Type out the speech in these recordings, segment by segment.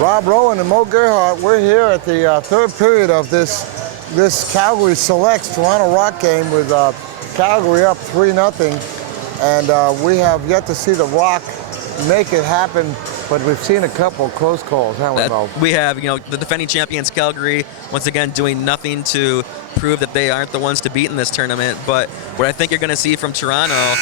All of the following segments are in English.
Rob Rowan and Mo Gerhardt. We're here at the third period of this Calgary Selects Toronto Rock game with Calgary up 3-0, and we have yet to see the Rock make it happen. But we've seen a couple close calls, haven't we, Mo? We have, the defending champions Calgary, once again, doing nothing to prove that they aren't the ones to beat in this tournament. But what I think you're going to see from Toronto,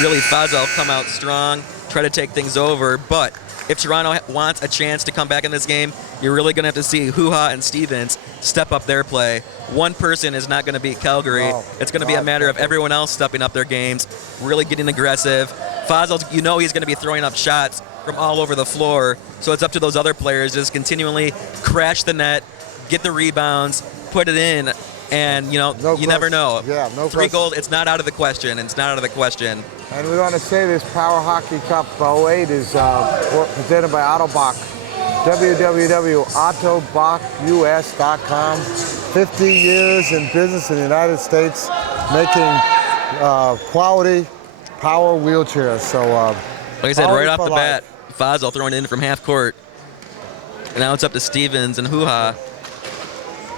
really, Fazal come out strong, try to take things over. But if Toronto wants a chance to come back in this game, you're really going to have to see Hoo-Ha and Stevens step up their play. One person is not going to beat Calgary. No, it's going to be a matter of everyone else stepping up their games, really getting aggressive. Fazal, he's going to be throwing up shots from all over the floor. So it's up to those other players to just continually crash the net, get the rebounds, put it in, and you never know. Yeah, no 3 goals, it's not out of the question. It's not out of the question. And we want to say this Power Hockey Cup 08 is presented by Autobach. www.autobachus.com. 50 years in business in the United States, making quality power wheelchairs. So, like I said, right off the bat, Fazal throwing it in from half court. And now it's up to Stevens and Hoo-Ha.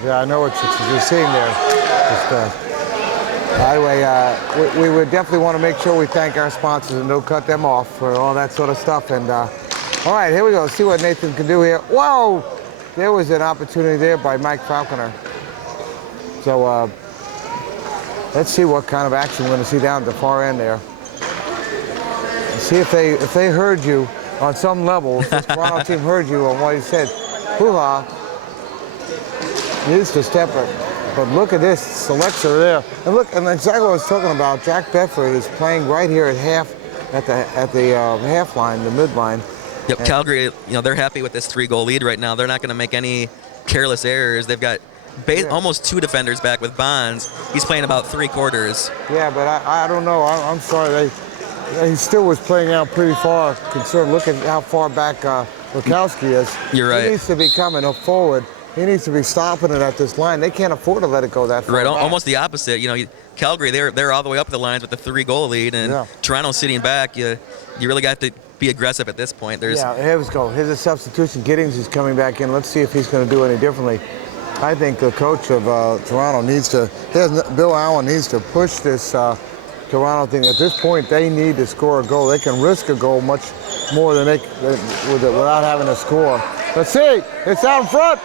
Yeah, I know what you're seeing there. Anyway, we would definitely want to make sure we thank our sponsors and don't cut them off for all that sort of stuff. And all right, here we go. See what Nathan can do here. Whoa! There was an opportunity there by Mike Falconer. So let's see what kind of action we're going to see down at the far end there. See if they heard you on some level. If the Toronto team heard you on what he said. Hoo-Ha needs to step it. But look at this, Selects are there. And look, and exactly what I was talking about, Jack Bedford is playing right here at the half line, the midline. Yep, and Calgary, they're happy with this 3-goal lead right now. They're not going to make any careless errors. They've got almost 2 defenders back with Bonds. He's playing about 3 quarters. Yeah, but I don't know. I'm sorry. He still was playing out pretty far. Concerned. Look at how far back Lukowski is. You're right. He needs to be coming up forward. He needs to be stopping it at this line. They can't afford to let it go that far. Right, back. Almost the opposite. Calgary, they're all the way up the lines with the 3-goal lead, and Toronto sitting back. You really got to be aggressive at this point. Here we go. Here's a substitution. Giddings is coming back in. Let's see if he's going to do any differently. I think the coach of Toronto Bill Allen needs to push this Toronto thing. At this point, they need to score a goal. They can risk a goal much more than without having to score. Let's see. It's out in front.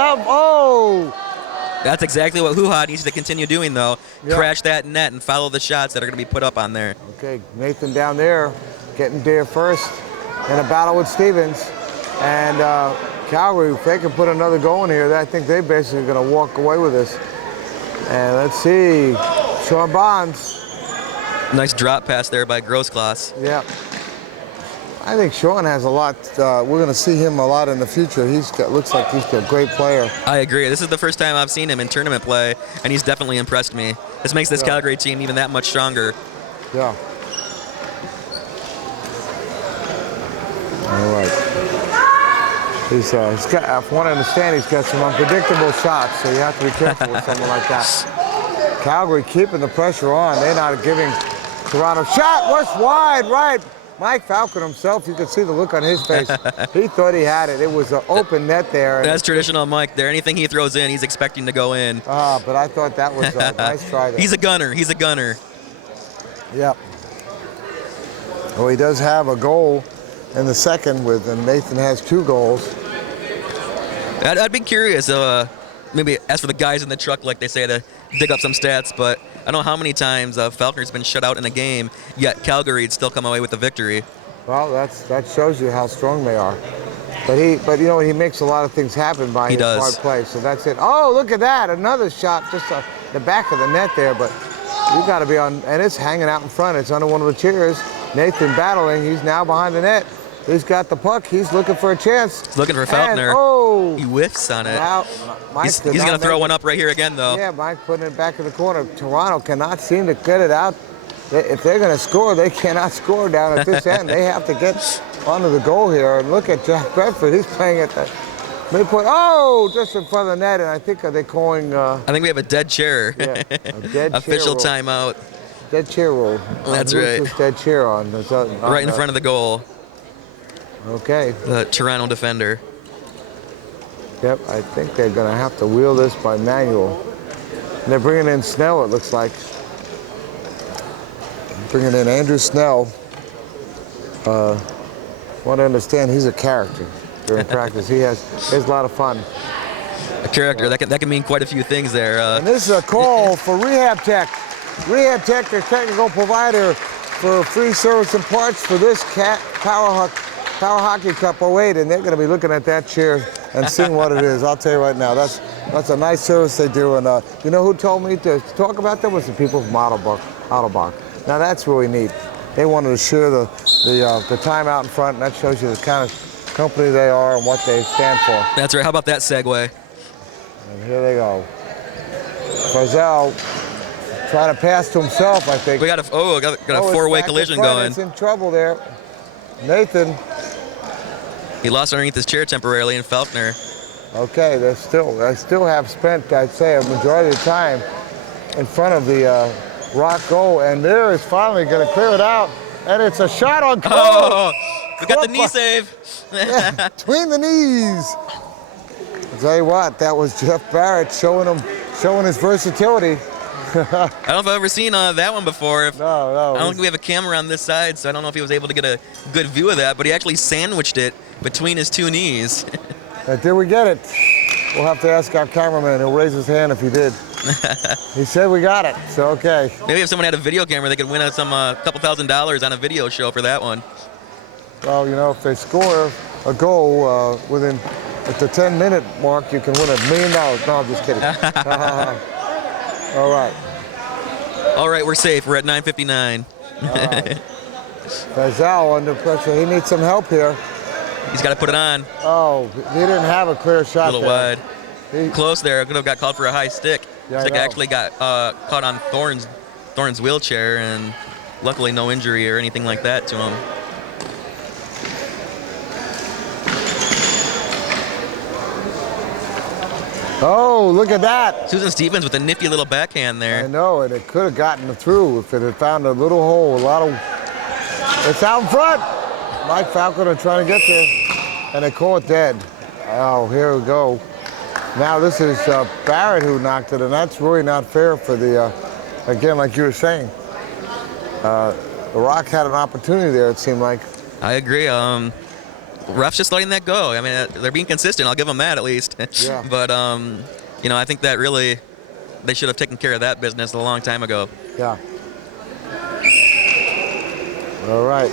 Oh! That's exactly what Hoo-Ha needs to continue doing, though. Yeah. Crash that net and follow the shots that are going to be put up on there. Okay, Nathan down there, getting there first in a battle with Stevens. And Calgary, if they can put another goal in here, I think they're basically going to walk away with this. And let's see, Sean Bonds. Nice drop pass there by Grossglass. Yeah. I think Sean has a lot. We're going to see him a lot in the future. Looks like he's a great player. I agree. This is the first time I've seen him in tournament play, and he's definitely impressed me. This makes this Calgary team even that much stronger. Yeah. All right. He's got, from what I understand, he's got some unpredictable shots, so you have to be careful with someone like that. Calgary keeping the pressure on. They're not giving Toronto shot. What's wide, right? Mike Falcon himself, you could see the look on his face. He thought he had it. It was an open net there. That's traditional Mike there. Anything he throws in, he's expecting to go in. But I thought that was a nice try there. He's a gunner. He's a gunner. Yep. Well, he does have a goal in the second and Nathan has 2 goals. I'd be curious, maybe ask for the guys in the truck, like they say, to dig up some stats, but I don't know how many times Falconer's been shut out in a game, yet Calgary would still come away with the victory. Well, that shows you how strong they are. But he makes a lot of things happen by his hard play, so that's it. Oh, look at that, another shot just the back of the net there, but you got to be on, and it's hanging out in front. It's under one of the chairs. Nathan battling, he's now behind the net. He's got the puck. He's looking for a chance. He's looking for Falconer. And, he whiffs on it. Now, he's going to throw one up right here again, though. Yeah, Mike putting it back in the corner. Toronto cannot seem to get it out. If they're going to score, they cannot score down at this end. They have to get onto the goal here. And look at Jack Bedford. He's playing at the midpoint. Oh, just in front of the net. And I think, are they calling? I think we have a dead chair. Yeah, a dead official chair timeout. Dead chair rule. That's right. Who's this dead chair on? Right in front of the goal. Okay. The Toronto defender. Yep, I think they're going to have to wheel this by manual. And they're bringing in Snell, it looks like. Bringing in Andrew Snell. Want to understand he's a character during practice. He has a lot of fun. A character, that can mean quite a few things there. And this is a call for Rehab Tech. Rehab Tech, their technical provider for free service and parts for this Power Hockey Cup 08, and they're going to be looking at that chair and seeing what it is. I'll tell you right now, that's a nice service they do. And you know who told me to talk about them was the people from Autobach. Now that's really neat. They wanted to share the time out in front, and that shows you the kind of company they are and what they stand for. That's right. How about that segue? And here they go. Fazel trying to pass to himself, I think. We got a four-way collision going. It's in trouble there. Nathan. He lost underneath his chair temporarily, and Faulkner. Okay, they still have spent, I'd say, a majority of the time in front of the Rock goal, and there is finally going to clear it out, and it's a shot on goal. Oh, we got the knee save. Yeah, between the knees. I'll tell you what, that was Jeff Barrett showing his versatility. I don't know if I've ever seen that one before. No. I don't think we have a camera on this side, so I don't know if he was able to get a good view of that, but he actually sandwiched it between his two knees. Did we get it? We'll have to ask our cameraman. He'll raise his hand if he did. He said we got it, so okay. Maybe if someone had a video camera, they could win some couple $1,000s on a video show for that one. Well, you know, if they score a goal within at the 10-minute mark, you can win $1 million. No, I'm just kidding. All right. All right, we're safe. We're at 9:59. Fazel under pressure. He needs some help here. He's got to put it on. Oh, he didn't have a clear shot. A little wide. Close there. Could have got called for a high stick. Yeah, Stick actually got caught on Thorne's wheelchair, and luckily no injury or anything like that to him. Oh, look at that. Susan Stevens with a nifty little backhand there. I know, and it could have gotten through if it had found a little hole. It's out in front. Mike Falconer trying to get there, and they call it dead. Oh, here we go. Now this is Barrett who knocked it, and that's really not fair for the, again, like you were saying. The Rock had an opportunity there, it seemed like. I agree. Refs just letting that go. I mean, they're being consistent. I'll give them that at least. Yeah. But, you know, I think that really they should have taken care of that business a long time ago. Yeah. All right.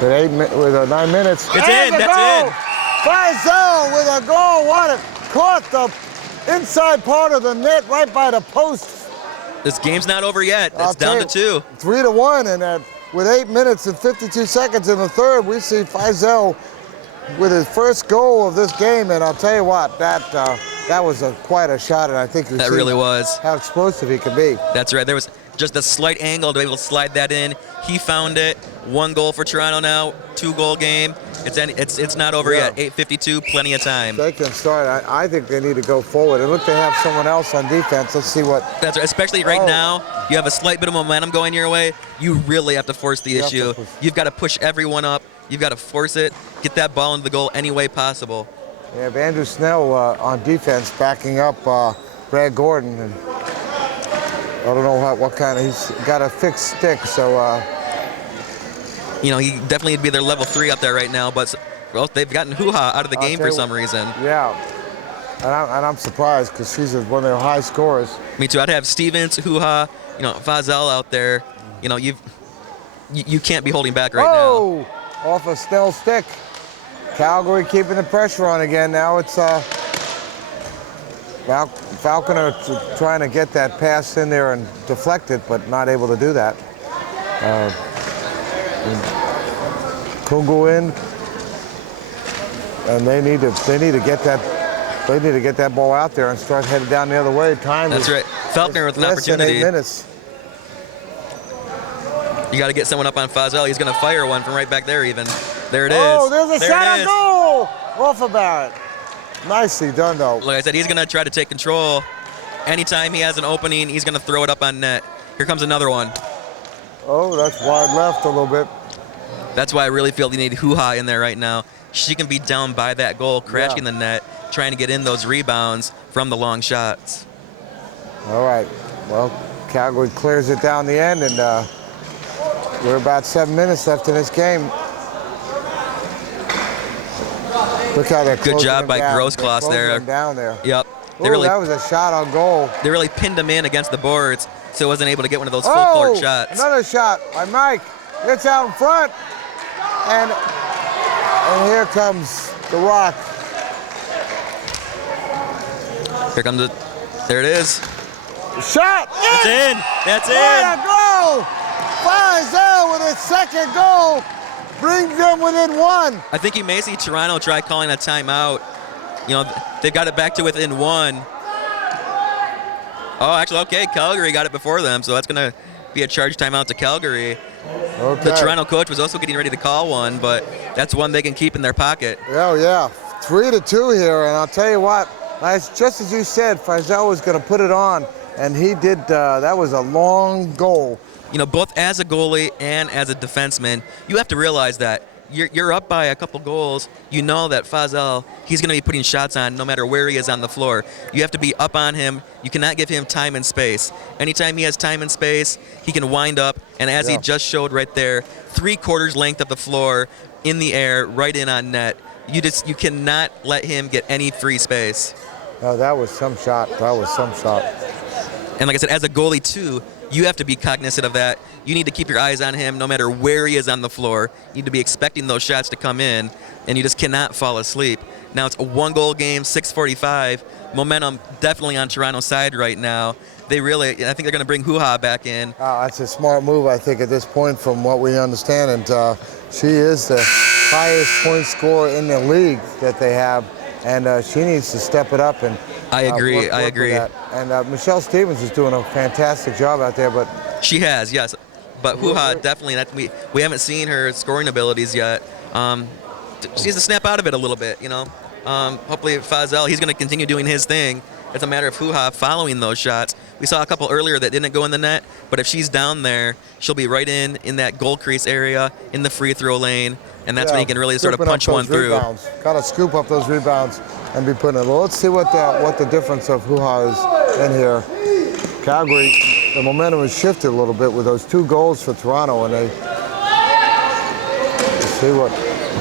With 9 minutes. It's in. That's in. Fazel with a goal. What it caught the inside part of the net right by the post. This game's not over yet. It's down to 2. 3-1, and with 8 minutes and 52 seconds in the third, we see Fazel with his first goal of this game. And I'll tell you what, that was quite a shot, and I think that really was how explosive he could be. That's right. There was just a slight angle to be able to slide that in. He found it. 1 goal for Toronto now. 2-goal game. It's not over yet. 8:52, plenty of time. They can start. I think they need to go forward. And look, they have someone else on defense. Let's see what. That's right. Especially right now, you have a slight bit of momentum going your way. You really have to force the issue. You've got to push everyone up. You've got to force it. Get that ball into the goal any way possible. They have Andrew Snell on defense backing up Brad Gordon. And I don't know what kind of. He's got a fixed stick, so. You know, he definitely would be their level 3 up there right now, but well, they've gotten Hoo-Ha out of the game for some reason. Yeah, and I'm surprised because she's one of their high scorers. Me too. I'd have Stevens, Hoo-Ha, you know, Fazel out there. You know, you can't be holding back right now. Off a Snell stick. Calgary keeping the pressure on again. Now it's Falconer trying to get that pass in there and deflect it, but not able to do that. Kungu in, and they need to get that ball out there and start headed down the other way. That's right. Faulkner with an opportunity. 8 minutes. You got to get someone up on Fazel. He's going to fire one from right back there even. There it is. Oh, there's a shot on goal off of Barrett. Nicely done, though. Like I said, he's going to try to take control. Anytime he has an opening, he's going to throw it up on net. Here comes another one. Oh, that's wide left a little bit. That's why I really feel they need Hoo-Ha in there right now. she can be down by that goal, crashing the net, trying to get in those rebounds from the long shots. All right. Well, Calgary clears it down the end, and we're about 7 minutes left in this game. Look how they're Good job by down. Grosscloss there. Down there. Yep. Ooh, that was a shot on goal. They really pinned him in against the boards, so he wasn't able to get one of those full court shots. Another shot by Mike. Gets out in front, and here comes the Rock. Here comes it. There it is. Shot! That's in. That's in. What a goal! Faisal with his second goal brings them within one. I think you may see Toronto try calling a timeout. You know, they've got it back to within one. Oh, actually, okay, Calgary got it before them, so that's going to be a charge timeout to Calgary. Okay. The Toronto coach was also getting ready to call one, but that's one they can keep in their pocket. Oh, yeah. 3-2 here, and I'll tell you what, just as you said, Faisal was going to put it on, and he did. That was a long goal. You know, both as a goalie and as a defenseman, you have to realize that you're up by a couple goals. You know that Faisal, he's going to be putting shots on no matter where he is on the floor. You have to be up on him. You cannot give him time and space. Anytime he has time and space, he can wind up, and as he just showed right there, 3/4 length of the floor in the air, right in on net. You cannot let him get any free space. Oh, that was some shot. That was some shot. And like I said, as a goalie too, you have to be cognizant of that. You need to keep your eyes on him no matter where he is on the floor. You need to be expecting those shots to come in, and you just cannot fall asleep. Now it's a 1-goal game, 6:45. Momentum definitely on Toronto's side right now. I think they're going to bring Hoo-Ha back in. That's a smart move, I think, at this point from what we understand. And she is the highest point scorer in the league that they have, and she needs to step it up. And I agree. work with that. And Michelle Stevens is doing a fantastic job out there. But she has, yes. But Hoo-Ha definitely, we haven't seen her scoring abilities yet. She needs to snap out of it a little bit, you know. Hopefully Faisal, he's going to continue doing his thing. It's a matter of Hoo-Ha following those shots. We saw a couple earlier that didn't go in the net, but if she's down there, she'll be right in that goal crease area, in the free throw lane, and that's when he can really sort of punch one through. Got to scoop up those rebounds and be putting it. Well, let's see what the difference of Hoo-Ha is in here. Calgary, the momentum has shifted a little bit with those 2 goals for Toronto, and they see what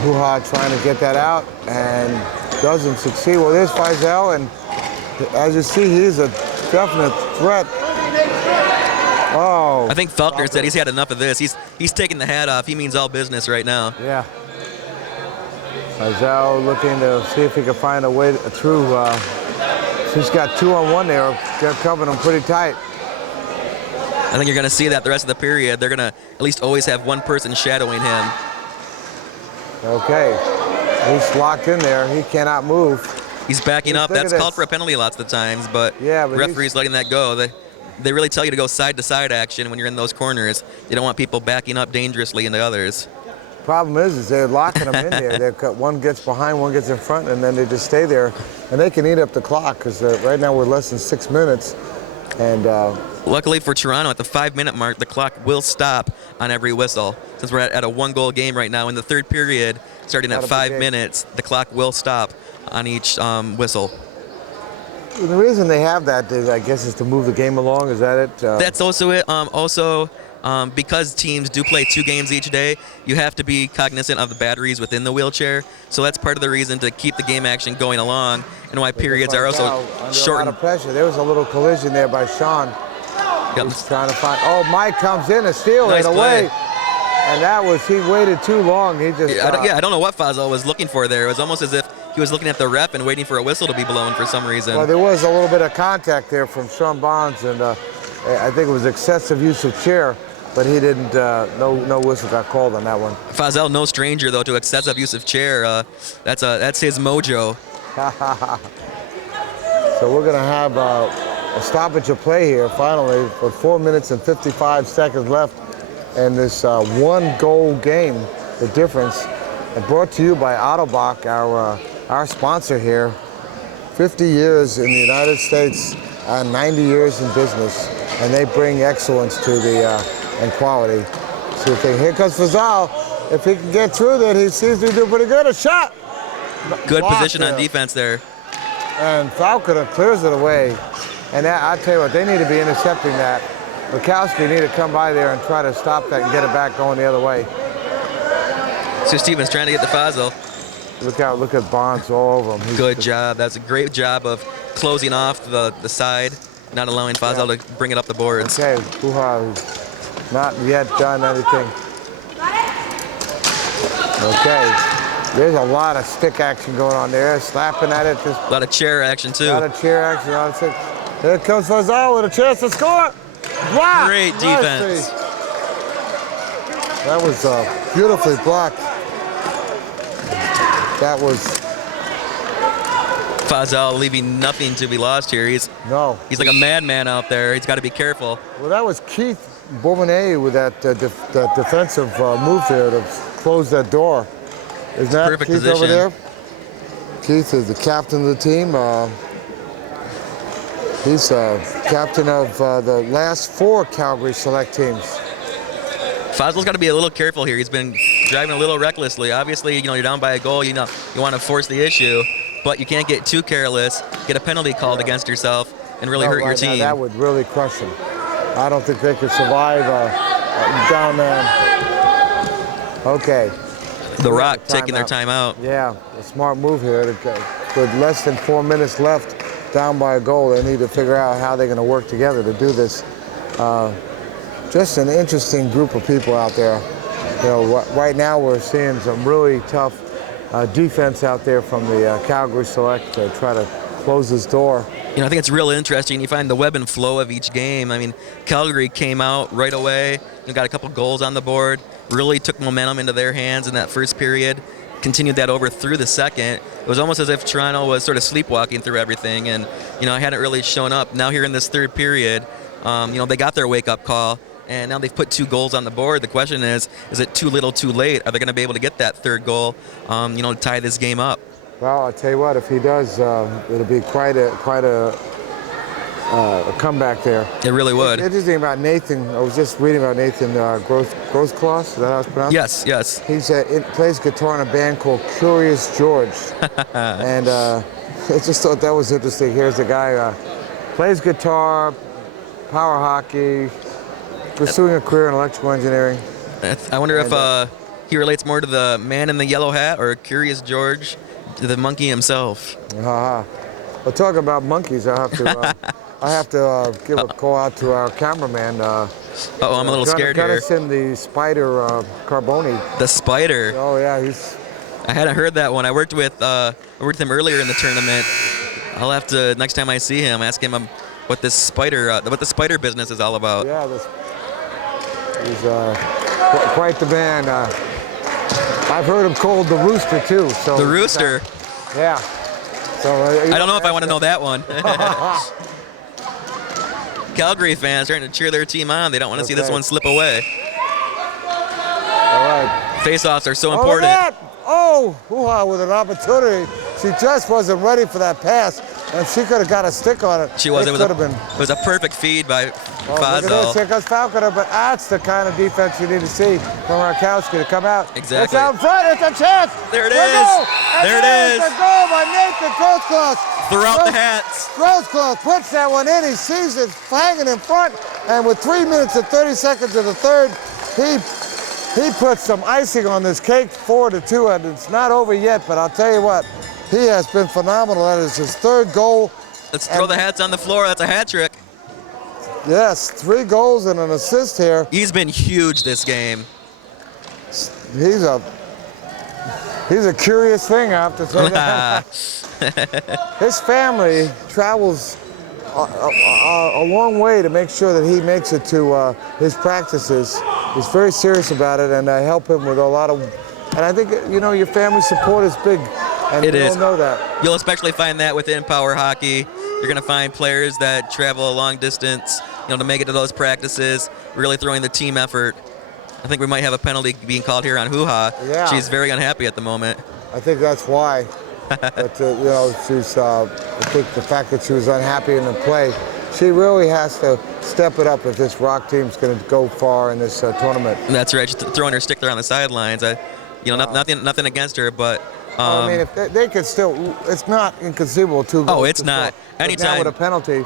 Hoo-Ha trying to get that out and doesn't succeed. Well, there's Faisal, and as you see, he's a definite threat. Oh. I think Faulkner said he's had enough of this. He's taking the hat off. He means all business right now. Yeah. Faisal looking to see if he can find a way through. She's got 2-on-1 there. They're covering him pretty tight. I think you're going to see that the rest of the period. They're going to at least always have one person shadowing him. Okay. He's locked in there. He cannot move. He's backing up. That's called for a penalty lots of the times, but referees letting that go. They really tell you to go side-to-side action when you're in those corners. They don't want people backing up dangerously into others. Problem is they're locking them in there. One gets behind, one gets in front, and then they just stay there. And they can eat up the clock because right now we're less than 6 minutes. And luckily for Toronto, at the 5-minute mark, the clock will stop on every whistle. Since we're at a 1-goal game right now, in the third period, starting at 5 minutes, the clock will stop on each whistle. The reason they have that, I guess, is to move the game along. Is that it? That's also it. Because teams do play 2 games each day, you have to be cognizant of the batteries within the wheelchair. So that's part of the reason to keep the game action going along, and why periods are also shortened. A lot of pressure. There was a little collision there by Sean. He's trying to find. Oh, Mike comes in and steals it away. And that was, he waited too long. He just. I don't know what Faisal was looking for there. It was almost as if he was looking at the rep and waiting for a whistle to be blown for some reason. Well, there was a little bit of contact there from Sean Bonds, and I think it was excessive use of chair, but he didn't. No whistle got called on that one. Faisal, no stranger though to excessive use of chair. That's his mojo. So we're gonna have a stoppage of play here finally for 4 minutes and 55 seconds left in this 1-goal game. The difference. And brought to you by Autobach, our sponsor here. 50 years in the United States and 90 years in business, and they bring excellence to and quality. So here comes Faisal. If he can get through that, he seems to do pretty good. A shot. Good block position on there. defense there. And Falconer clears it away. And that, I tell you what, they need to be intercepting that. Bukowski need to come by there and try to stop that and get it back going the other way. So Stevens trying to get the Fazal. Look at Barnes all over him. Good job. That's a great job of closing off the side, not allowing Fazal to bring it up the boards. Okay, Hoo-Ha has not yet done anything. Okay, there's a lot of stick action going on there, slapping at it. A lot of chair action too. A lot of chair action. A lot of stick. Here comes Fazal with a chance to score. Block. Great defense. That was beautifully blocked. That was Fazal leaving nothing to be lost here. He's like a madman out there. He's got to be careful. Well, that was Keith Bourbonnais with that defensive move there to close that door. Isn't that Perfect Keith position over there? Keith is the captain of the team. He's captain of the last 4 Calgary Select teams. Fazal's got to be a little careful here. He's been driving a little recklessly. Obviously, you're down by a goal. You want to force the issue, but you can't get too careless, get a penalty called against yourself, and really hurt your team. Now, that would really crush them. I don't think they could survive down there. Okay. The Rock taking their time out. Yeah, a smart move here. With less than 4 minutes left, down by a goal, they need to figure out how they're going to work together to do this. Just an interesting group of people out there. Right now we're seeing some really tough defense out there from the Calgary Select to try to close this door. I think it's real interesting. You find the web and flow of each game. I mean, Calgary came out right away, got a couple goals on the board, really took momentum into their hands in that first period, continued that over through the second. It was almost as if Toronto was sort of sleepwalking through everything and, hadn't really shown up. Now here in this third period, they got their wake-up call, and now they've put 2 goals on the board. The question is it too little too late? Are they going to be able to get that third goal, to tie this game up? Well, I'll tell you what, if he does, it'll be quite a comeback there. It really would. It's interesting about Nathan. I was just reading about Nathan Grosclaw. Is that how it's pronounced? Yes. He plays guitar in a band called Curious George. And I just thought that was interesting. Here's the guy, plays guitar, power hockey, pursuing a career in electrical engineering. I wonder if he relates more to the man in the yellow hat or Curious George, to the monkey himself. Well, talking about monkeys, I have to give a call out to our cameraman. I'm a little scared here. Gunnison, the spider Carboni. The spider. Oh yeah, I hadn't heard that one. I worked with him earlier in the tournament. I'll have to, next time I see him, ask him what the spider business is all about. Yeah, he's quite the man. I've heard him called the Rooster too. So the Rooster. Yeah. So I don't know if I want to know that one. Calgary fans trying to cheer their team on. They don't want to see this one slip away. All right. Face-offs are so important. Hoo-Ha with an opportunity. She just wasn't ready for that pass, and she could have got a stick on it. She was. It was a perfect feed by Fazal. Look at this. Here comes Falconer, but that's the kind of defense you need to see from Rakowski to come out. Exactly. It's out front. It's a chance. There it is. There it is. It's a goal by Nathan Grosclaw. Throughout the hats. Grosclaw puts that one in. He sees it hanging in front, and with 3 minutes and 30 seconds of the third, he puts some icing on this cake, 4-2, and it's not over yet, but I'll tell you what, he has been phenomenal. That is his 3rd goal. Let's throw the hats on the floor. That's a hat trick. Yes, 3 goals and an assist here. He's been huge this game. He's a curious thing, I have to say that. His family travels a long way to make sure that he makes it to his practices. He's very serious about it, and I help him with a lot of. And I think your family support is big, and It is. don't know that. You'll especially find that within power hockey. You're going to find players that travel a long distance, to make it to those practices, really throwing the team effort. I think we might have a penalty being called here on Hoo-Ha. Yeah. She's very unhappy at the moment. I think that's why. But, she's. I think the fact that she was unhappy in the play, she really has to step it up if this Rock team's going to go far in this tournament. That's right. She's throwing her stick there on the sidelines. Nothing against her, but Well, I mean, if they could still, it's not inconceivable to go. Oh, it's not. Anytime with a penalty,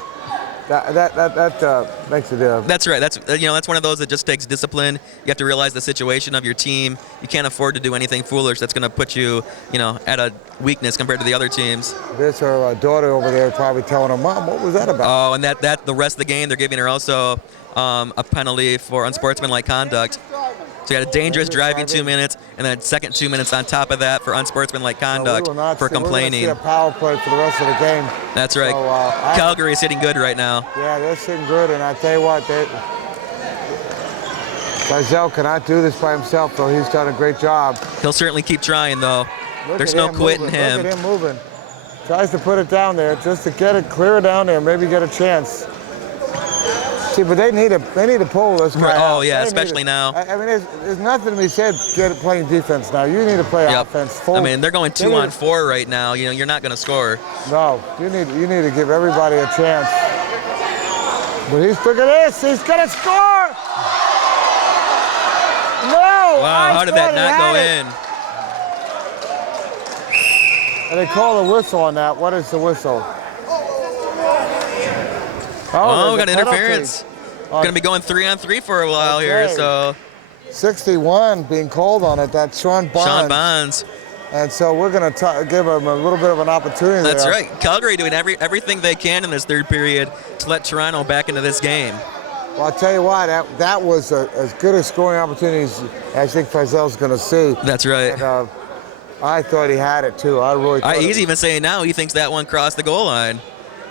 that makes a difference. That's right. That's one of those that just takes discipline. You have to realize the situation of your team. You can't afford to do anything foolish that's going to put you, at a weakness compared to the other teams. There's her daughter over there probably telling her, Mom, what was that about? Oh, and that the rest of the game they're giving her also a penalty for unsportsmanlike conduct. So you had a dangerous driving 2 minutes, and then a second 2 minutes on top of that for unsportsmanlike conduct for complaining. We're going to see a power play for the rest of the game. That's right. So, Calgary is hitting good right now. Yeah, they're sitting good, and I tell you what, Faisal cannot do this by himself, though. He's done a great job. He'll certainly keep trying, though. There's no quitting him. Look at him moving. Tries to put it down there just to get it clear down there, maybe get a chance. See, but they need to pull this guy out. Oh, yeah, especially now. I mean, there's nothing to be said playing defense now. You need to play offense full. I mean, they're going 2-on-4 right now. You're not going to score. No, you need to give everybody a chance. But look at this. He's going to score! No! Wow, how did that not go in? And they call a whistle on that. What is the whistle? Oh, we got interference. Going to be going 3-on-3 for a while here. So 61 being called on it. That's Sean Bonds. And so we're going to give him a little bit of an opportunity. That's right. Calgary doing everything they can in this third period to let Toronto back into this game. Well, I'll tell you what, that was as good a scoring opportunity as I think Faisal's going to see. That's right. And, I thought he had it, too. I really thought he's even saying now he thinks that one crossed the goal line.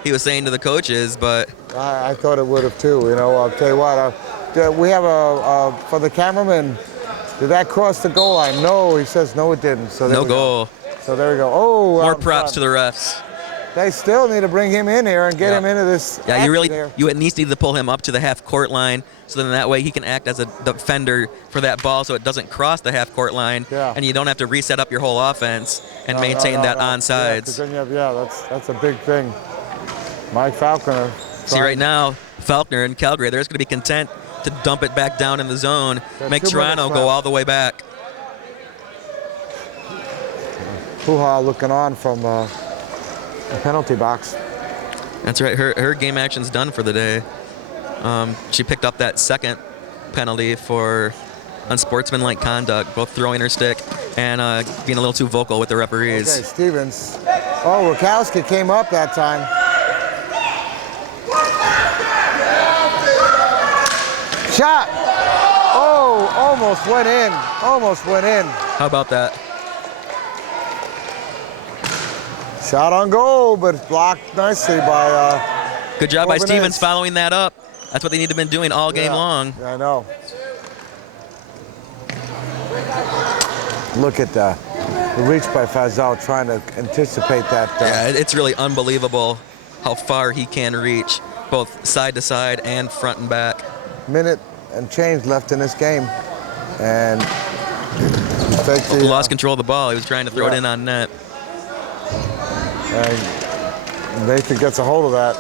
He was saying to the coaches, but I thought it would have too. I'll tell you what. We have for the cameraman. Did that cross the goal line? No, he says no, it didn't. So no goal. So there we go. Oh, more props to the refs. They still need to bring him in here and get him into this. Yeah, you at least need to pull him up to the half-court line, so then that way he can act as a defender for that ball, so it doesn't cross the half-court line, and you don't have to reset up your whole offense and maintain that onsides. That's a big thing. Mike Falconer. See, right now, Faulkner and Calgary, they're just going to be content to dump it back down in the zone, make Toronto go all the way back. Puha looking on from the penalty box. That's right. Her game action's done for the day. She picked up that second penalty for unsportsmanlike conduct, both throwing her stick and being a little too vocal with the referees. Okay, Stevens. Oh, Rakowski came up that time. Shot! Oh, almost went in. Almost went in. How about that? Shot on goal, but blocked nicely by good job by Stevens following that up. That's what they need to have been doing all game long. Yeah, I know. Look at the reach by Faisal trying to anticipate that. Yeah, it's really unbelievable how far he can reach, both side to side and front and back. Minute and change left in this game, and he lost control of the ball. He was trying to throw it in on net. And Nathan gets a hold of that.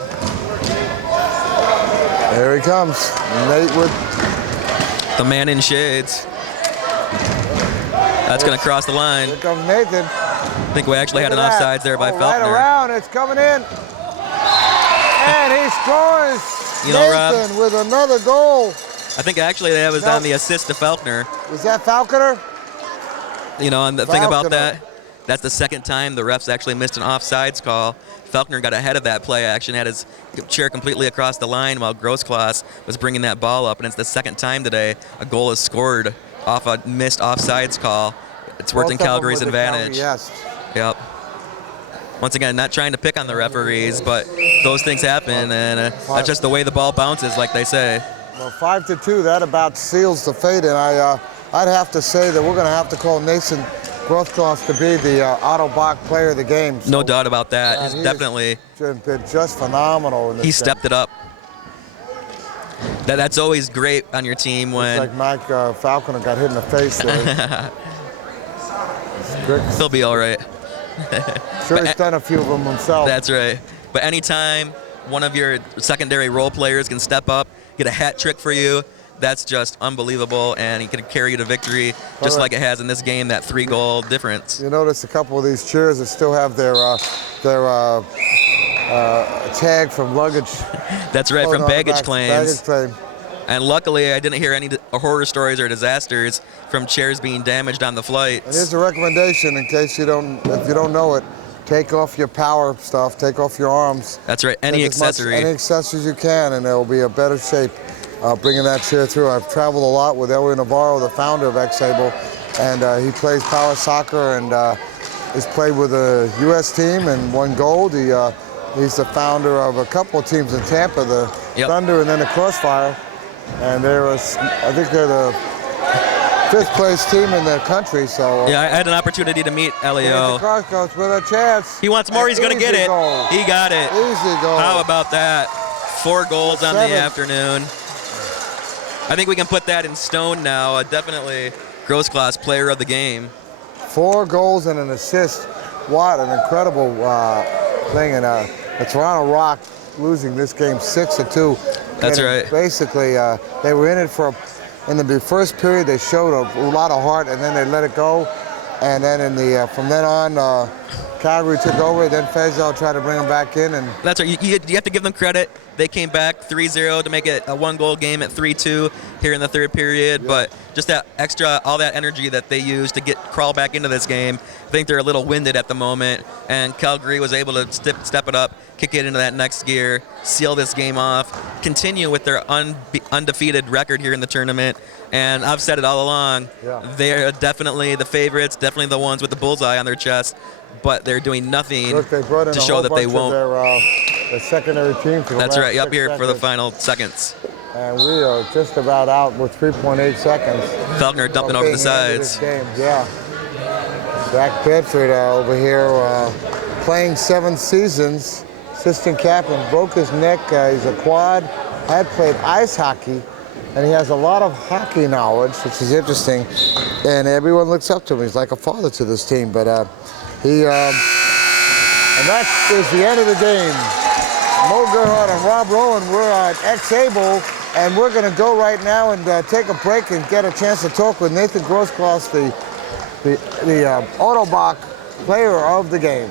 There he comes. Nate with the man in shades. That's going to cross the line. Here comes Nathan. I think we actually had an offsides there by Faulkner. Right around, it's coming in. And he scores. Nathan with another goal. I think actually that was on the assist to Faulkner. Was that Faulkner? And the thing about that, that's the second time the refs actually missed an offsides call. Faulkner got ahead of that play action, had his chair completely across the line while Grossklaas was bringing that ball up, and it's the second time today a goal is scored off a missed offsides call. It's worked in Calgary's advantage. Yes. Yep. Once again, not trying to pick on the referees, but those things happen, and that's just the way the ball bounces, like they say. Well, 5-2, that about seals the fate, and I'd have to say that we're going to have to call Nathan Grossklaas to be the Otto Bach player of the game. So, no doubt about that. He's definitely been just phenomenal in this game. Stepped it up. That's always great on your team when... It's like Mike Falconer got hit in the face there. He'll be all right. Sure, he's done a few of them himself. That's right. But anytime one of your secondary role players can step up, get a hat trick for you, that's just unbelievable, and he can carry you to victory just like it has in this game, that 3-goal difference. You notice a couple of these cheers that still have their tag from luggage. That's right, from baggage claims. Baggage claim. And luckily, I didn't hear any horror stories or disasters from chairs being damaged on the flight. And here's a recommendation in case if you don't know it, take off your power stuff, take off your arms. That's right, any accessory. Any accessories you can, and it'll be a better shape bringing that chair through. I've traveled a lot with Elway Navarro, the founder of X-Able, and he plays power soccer and has played with the U.S. team and won gold. He's the founder of a couple of teams in Tampa, the Thunder and then the Crossfire. And I think they're the 5th place team in the country. So yeah, I had an opportunity to meet Elio. Cross goes with a chance. He wants more. He's going to get it. Goal. He got it. Easy goal. How about that? 4 goals on the afternoon. I think we can put that in stone now. Definitely Gross Class player of the game. 4 goals and an assist. What an incredible thing. And the Toronto Rock losing this game 6-2. That's right. Basically, they were in it in the first period. They showed a lot of heart, and then they let it go. And then from then on, Calgary took over. Then Faisal tried to bring them back in, and that's right. You have to give them credit. They came back 3-0 to make it a 1-goal game at 3-2 here in the 3rd period. Yeah. But just that extra, all that energy that they used to crawl back into this game. I think they're a little winded at the moment, and Calgary was able to step it up, kick it into that next gear, seal this game off, continue with their undefeated record here in the tournament. And I've said it all along, they're definitely the favorites, definitely the ones with the bullseye on their chest, but they're doing nothing to show that they won't. The secondary team for the That's right, up here seconds. for the final seconds. And we are just about out with 3.8 seconds. Faulkner dumping over the sides. Yeah. Zach Bedford over here playing 7 seasons. Assistant captain, broke his neck. He's a quad, had played ice hockey, and he has a lot of hockey knowledge, which is interesting. And everyone looks up to him. He's like a father to this team. But and that is the end of the game. Mo Gerhardt and Rob Rowan, we're at X-Able, and we're going to go right now and take a break and get a chance to talk with Nathan Grossclass, the Autobach player of the game.